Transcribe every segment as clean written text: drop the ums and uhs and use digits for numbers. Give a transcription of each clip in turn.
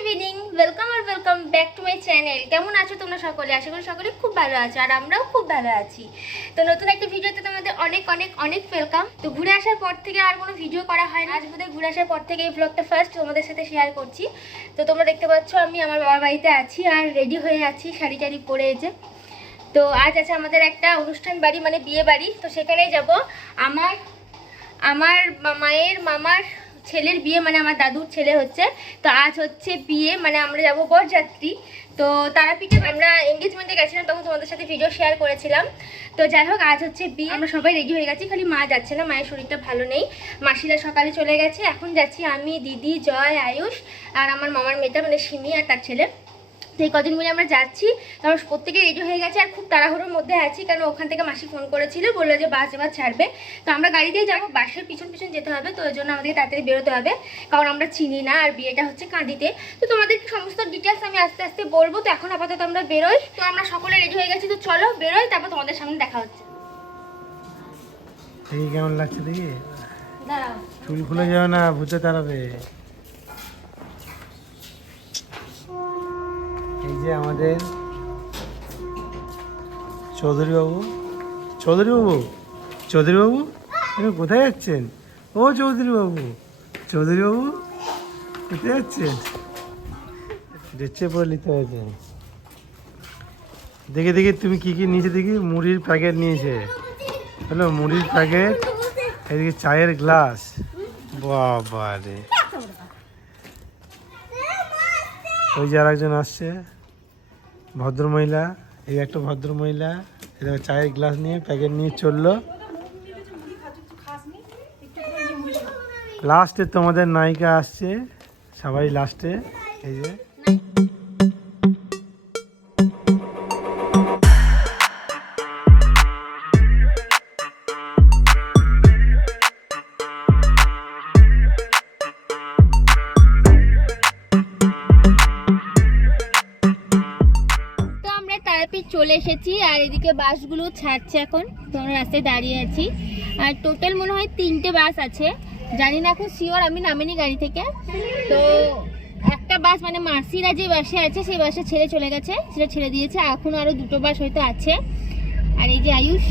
Evening, welcome back to my channel. কেমন আছো তোমরা সকলে? আশা করি সকলে খুব ভালো আছো, আর আমরাও খুব ভালো আছি। তো নতুন একটা ভিডিওতে তোমাদের অনেক অনেক অনেক ওয়েলকাম। তো ঘুরে আসার পর থেকে আর কোনো ভিডিও করা হয় না, আজ বোধহয় ঘুরে আসার পর থেকে এই ব্লগটা ফার্স্ট তোমাদের সাথে শেয়ার করছি। তো তোমরা দেখতে পাচ্ছ আমি আমার বাবার বাড়িতে আছি আর রেডি হয়ে আছি শাড়ি টাড়ি পরে। এই যে তো আজ আছে আমাদের একটা অনুষ্ঠান বাড়ি, মানে বিয়ে বাড়ি। তো সেখানেই যাব। আমার মায়ের মামার ছেলের বিয়ে, মানে আমার দাদুর ছেলে হচ্ছে। তো আজ হচ্ছে বিয়ে, মানে আমরা যাবো বরযাত্রী। তো তারাপীঠে আমরা এঙ্গেজমেন্টে গেছিলাম, তখন তোমাদের সাথে ভিডিও শেয়ার করেছিলাম। তো যাই হোক, আজ হচ্ছে বিয়ে, আমরা সবাই রেডি হয়ে গেছি, খালি মা যাচ্ছে না, মায়ের শরীরটা ভালো নেই। মাসিরা সকালে চলে গেছে, এখন যাচ্ছি আমি, দিদি, জয়, আয়ুষ আর আমার মামার মেয়েটা, মানে সিমি আর তার ছেলে। তো এই কদিন মিলে আমরা যাচ্ছি। তো আমরা প্রত্যেকে রেডি হয়ে গেছে আর খুব তাড়াহুড়োর মধ্যে আছি, কারণ ওখান থেকে মাসি ফোন করেছিল, বললো যে বাস এবার ছাড়বে। তো আমরা গাড়িতেই যাবো, বাসের পিছন পিছন যেতে হবে। তো ওই জন্য আমাদেরকে তাড়াতাড়ি বেরোতে হবে, কারণ আমরা চিনি না, আর বিয়েটা হচ্ছে কাঁদিতে। তো তোমাদেরকে সমস্ত ডিটেলস আমি আস্তে আস্তে বলবো। তো এখন আপাতত আমরা বেরোই। তো আমরা সকলে রেডি হয়ে গেছি, তো চলো বেরোই, তারপর তোমাদের সামনে দেখা হচ্ছে। কেমন লাগছে দেখি? দাঁড়াও, চুল খুলে যাবে না, ভূতে তাড়াবে। এই যে আমাদের চৌধুরী বাবু আপনি কোথায় যাচ্ছেন? ও চৌধুরী বাবু কোথায় যাচ্ছেন? ডেচে পরে নিতে হয়েছে। দেখি দেখি তুমি কি কি নিয়েছে দেখি। মুড়ির প্যাকেট নিয়েছে, হ্যালো, মুড়ির প্যাকেট, এদিকে চায়ের গ্লাস। বাবা রে, ওই যে আর একজন আসছে, ভদ্রমহিলা। এই একটা ভদ্রমহিলা এদিকে চায়ের গ্লাস নিয়ে প্যাকেট নিয়ে চললো। লাস্টে তোমাদের নায়িকা আসছে, সবাই লাস্টে। এই যে চলে এসেছি, আর এদিকে বাসগুলো ছাড়ছে এখন। তো আমরা রাস্তায় দাঁড়িয়ে আছি, আর টোটাল মনে হয় 3টে বাস আছে, জানি না এখন শিওর, আমি নামিনি গাড়ি থেকে। তো একটা বাস, মানে মাসিরা যে বাসে আছে সেই বাসে ছেড়ে চলে গেছে, সেটা ছেড়ে দিয়েছে। এখনো আরো 2টো বাস হয়তো আছে। আর এই যে আয়ুষ।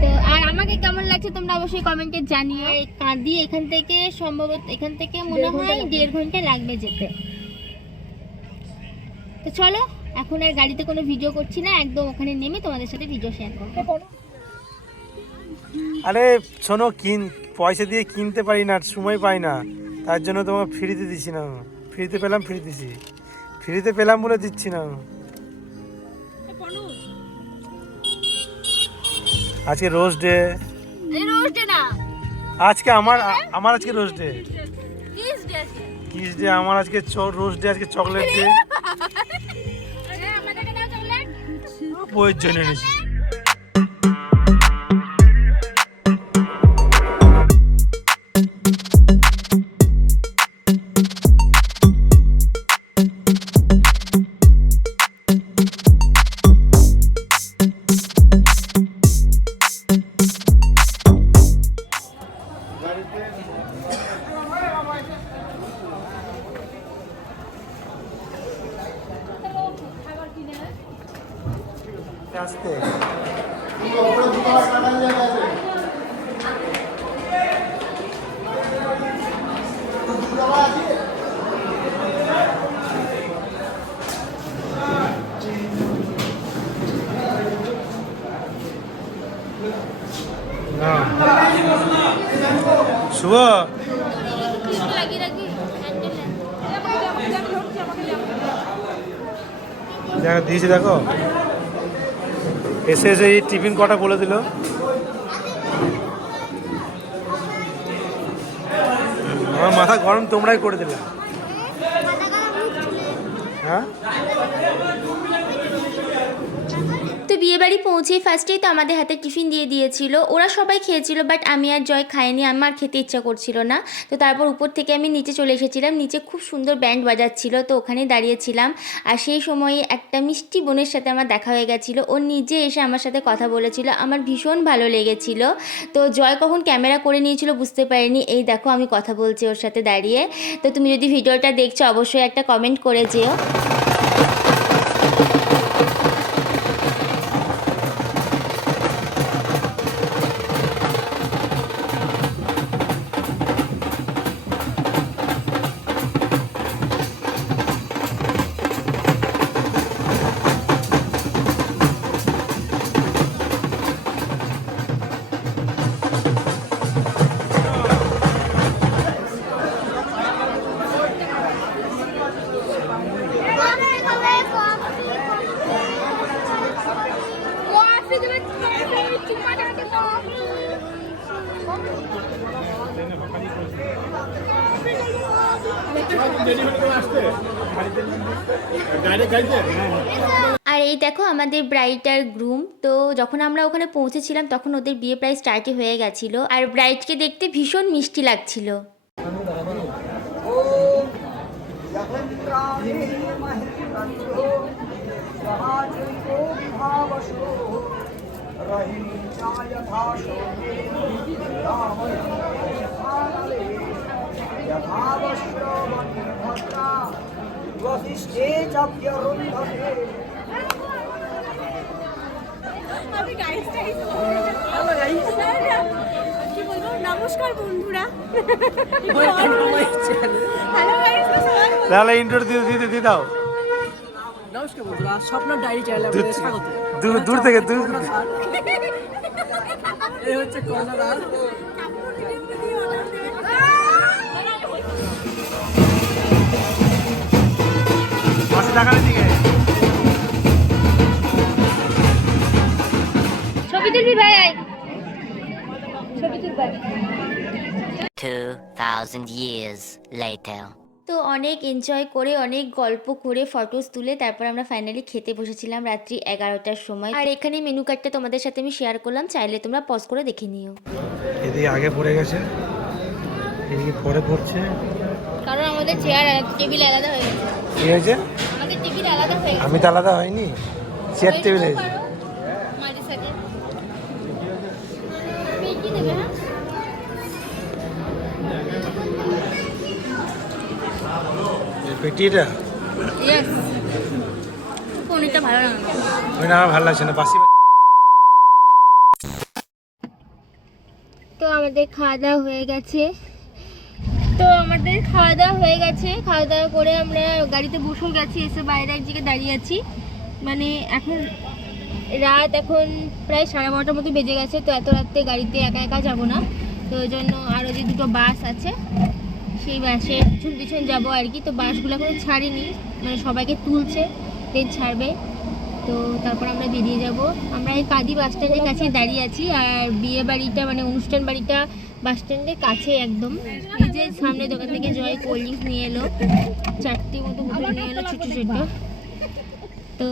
তো আর আমাকে কেমন লাগছে তোমরা অবশ্যই কমেন্টে জানিও। কাঁদি এখান থেকে সম্ভবত, এখান থেকে মনে হয় 1.5 ঘন্টা লাগবে যেতে। তো চলো, এখন আর গাড়িতে কোনো ভিডিও করছি না, একদম ওখানে নেমে তোমাদের সাথে ভিডিও শেয়ার করবো। আরে শোনো, পয়সা দিয়ে কিনতে পারি না, সময় পাই না, তার জন্য তোমাকে ফ্রিতে দিচ্ছি না। ফ্রিতে পেলাম বলে দিচ্ছি না। আজকে রোজ ডে। না, আজকে আমার আজকে রোজ ডে। কিস ডে আমার আজকে, রোজ ডে আজকে, চকলেট ডে। বইয়ের জন্য এনেছি। আসতে শুভ দেখো দিয়েছি, দেখো এসে এই টিফিন কটা বলে দিল। আমার মাথা গরম, তোমরাই করে দিলে। হ্যাঁ, তো বিয়ে বাড়ি পৌঁছে ফার্স্টেই তো আমাদের হাতে টিফিন দিয়ে দিয়েছিল, ওরা সবাই খেয়েছিল বাট আমি আর জয় খাইনি, আমার খেতে ইচ্ছা করছিল না। তো তারপর উপর থেকে আমি নিচে চলে এসেছিলাম, নিচে খুব সুন্দর ব্যান্ড বাজাচ্ছিল, তো ওখানেই দাঁড়িয়েছিলাম। আর সেই সময়ে একটা মিষ্টি বোনের সাথে আমার দেখা হয়ে গেছিলো, ও নিজে এসে আমার সাথে কথা বলেছিল, আমার ভীষণ ভালো লেগেছিল। তো জয় কখন ক্যামেরা করে নিয়েছিল বুঝতে পারিনি, এই দেখো আমি কথা বলছি ওর সাথে দাঁড়িয়ে। তো তুমি যদি ভিডিওটা দেখছো অবশ্যই একটা কমেন্ট করে যেও। আর এই দেখো আমাদের ব্রাইড আর গ্রুম। তো যখন আমরা ওখানে পৌঁছেছিলাম তখন ওদের বিয়ে প্রায় স্টার্টই হয়ে গেছিলো, আর ব্রাইডকে দেখতে ভীষণ মিষ্টি লাগছিল। নমস্কার বন্ধুরা। তাহলে ইন্টার দিয়ে দাও। নমস্কার বন্ধুরা, স্বপ্ন ডায়েরি চ্যানেলে আপনাদের স্বাগত। দূর থেকে এই হচ্ছে কর্ণধার। পাশে টাকার দিকে ছবি তুলবি ভাই, আয় ছবি তুলবি। 2000 years later. তো অনেক এনজয় করে অনেক গল্প করে ফটোস তুলে তারপর আমরা ফাইনালি খেতে বসেছিলাম রাত্রি 11টার সময়। আর এখানে মেনু কার্ডটা তোমাদের সাথে আমি শেয়ার করলাম, চাইলে তোমরা পজ করে দেখে নিও। এদিকে আগে পড়ে গেছে, এদিকে পরে পড়ছে, কারণ আমাদের চেয়ার টেবিল আলাদা হয়ে গেছে। কি হয়েছে? আমাদের টেবিল আলাদা হয়ে গেছে। আমি তো আলাদা হয়নি, চেয়ার টেবিল হয়েছে। মাঝে সাথে পেটি দেবে না? পেটিটা ইয়েস, পনিরটা ভালো লাগে না। ওইটা আমার ভালো লাগছে না, বাসি। তো আমাদের খাওয়া দাওয়া হয়ে গেছে, খাওয়া দাওয়া করে আমরা গাড়িতে বসেও গেছি, এসে বাইরে এক জায়গায় দাঁড়িয়ে আছি। মানে এখন রাত এখন প্রায় 12:30 মতো বেজে গেছে। তো এত রাত্রে গাড়িতে একা একা যাবো না, তো ওই জন্য আরও যে দুটো বাস আছে সেই বাসে পিছন পিছন যাবো আর কি। তো বাসগুলো এখনো ছাড়েনি, মানে সবাইকে তুলছে, দেন ছাড়বে। তো তারপর আমরা বেরিয়ে যাব। আমরা এই কাঁদি বাস স্ট্যান্ডের কাছে দাঁড়িয়ে আছি, আর বিয়ে বাড়িটা মানে অনুষ্ঠান বাড়িটা বাস স্ট্যান্ডের কাছে একদম। এই যে সামনে দোকান থেকে জয় কোল্ড ড্রিঙ্কস নিয়ে এলো, 4টে মতো বোতল নিয়ে এলো ছোটো ছোটো। তো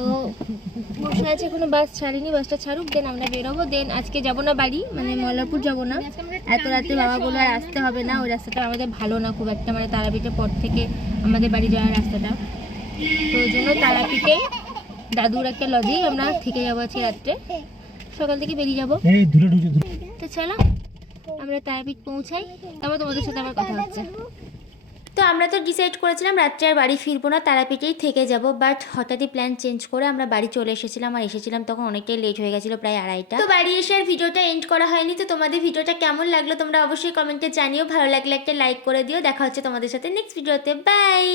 বসে আছে, এখনো বাস ছাড়েনি, বাসটা ছাড়ুক দেন আমরা বেরোবো। দেন আজকে যাবো না বাড়ি, মানে মল্লারপুর যাবো না এত রাতে, বাবা বলে আর আসতে হবে না, ওই রাস্তাটা আমাদের ভালো না খুব একটা, মানে তারাপীঠের পর থেকে আমাদের বাড়ি যাওয়ার রাস্তাটা। তো ওই জন্য তারাপীঠে দাদুর একটা লজেই আমরা থেকে যাবো আজকে রাত্রে, সকাল থেকে বেরিয়ে যাবো। তো চলো আমরা তারাপীঠ পৌঁছাই, তারপর তোমাদের সাথে আমার কথা হচ্ছে। তো আমরা তো ডিসাইড করেছিলাম রাত্রে আর বাড়ি ফিরবো না, তারাপীঠেই থেকে যাব, বাট হঠাৎই প্ল্যান চেঞ্জ করে আমরা বাড়ি চলে এসেছিলাম। আর এসেছিলাম তখন অনেকটাই লেট হয়ে গেছিলো, প্রায় 2:30টা। তো বাড়ি এসে আর ভিডিওটা এন্ড করা হয়নি। তো তোমাদের ভিডিওটা কেমন লাগলো তোমরা অবশ্যই কমেন্টে জানিও, ভালো লাগলে একটা লাইক করে দিও। দেখা হচ্ছে তোমাদের সাথে নেক্সট ভিডিওতে, বাই।